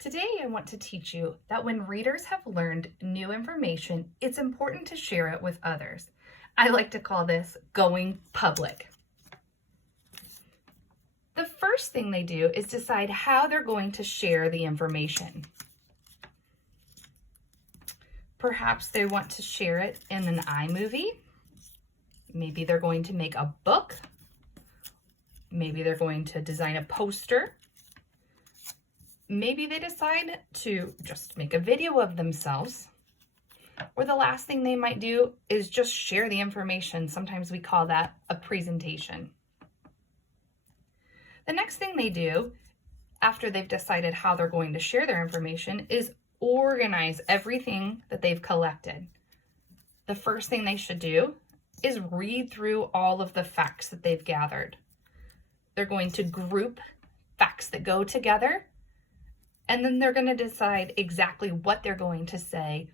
Today, I want to teach you that when readers have learned new information, it's important to share it with others. I like to call this going public. The first thing they do is decide how they're going to share the information. Perhaps they want to share it in an iMovie. Maybe they're going to make a book. Maybe they're going to design a poster. Maybe they decide to just make a video of themselves. Or the last thing they might do is just share the information. Sometimes we call that a presentation. The next thing they do after they've decided how they're going to share their information is organize everything that they've collected. The first thing they should do is read through all of the facts that they've gathered. They're going to group facts that go together, and then they're going to decide exactly what they're going to say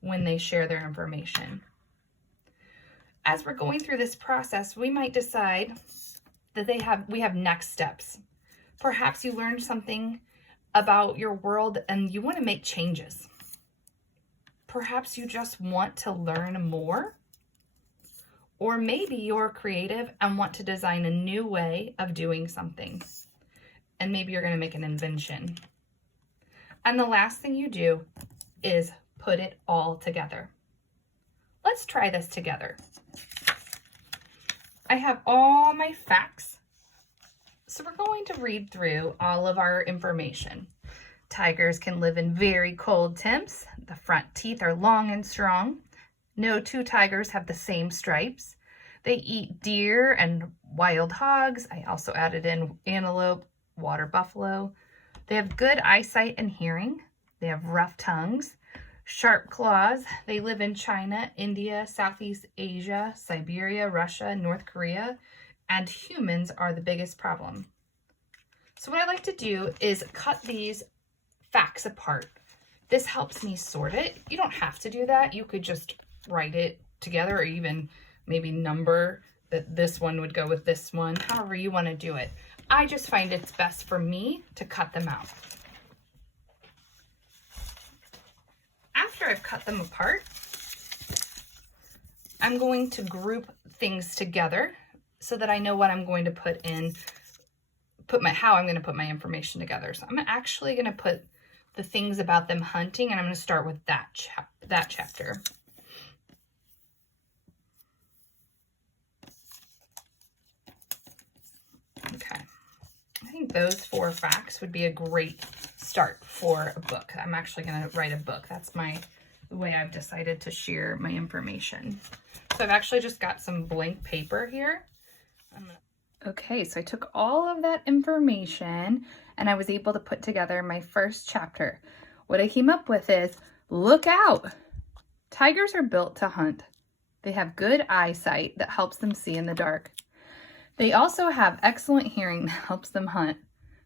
when they share their information. As we're going through this process, we might decide that we have next steps. Perhaps you learned something about your world and you want to make changes. Perhaps you just want to learn more. Or maybe you're creative and want to design a new way of doing something. And maybe you're going to make an invention. And the last thing you do is put it all together. Let's try this together. I have all my facts. So we're going to read through all of our information. Tigers can live in very cold temps. The front teeth are long and strong. No two tigers have the same stripes. They eat deer and wild hogs. I also added in antelope, water buffalo. They have good eyesight and hearing. They have rough tongues, sharp claws. They live in China, India, Southeast Asia, Siberia, Russia, North Korea, and humans are the biggest problem. So what I like to do is cut these facts apart. This helps me sort it. You don't have to do that. You could just write it together or even maybe number that this one would go with this one, however you want to do it. I just find it's best for me to cut them out. After I've cut them apart, I'm going to group things together so that I know what I'm going to put in, how I'm going to put my information together. So I'm actually going to put the things about them hunting, and I'm going to start with that chapter. Okay. I think those 4 facts would be a great start for a book. I'm actually going to write a book. That's the way I've decided to share my information. So I've actually just got some blank paper here. Okay, so I took all of that information and I was able to put together my first chapter. What I came up with is, look out! Tigers are built to hunt. They have good eyesight that helps them see in the dark. They also have excellent hearing that helps them hunt.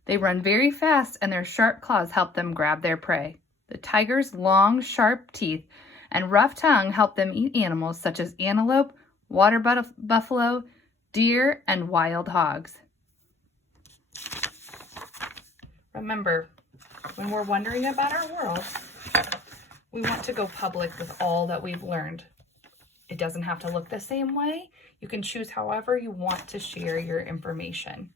They run very fast and their sharp claws help them grab their prey. The tiger's long, sharp teeth and rough tongue help them eat animals such as antelope, water buffalo, deer, and wild hogs. Remember, when we're wondering about our world, we want to go public with all that we've learned. It doesn't have to look the same way. You can choose however you want to share your information.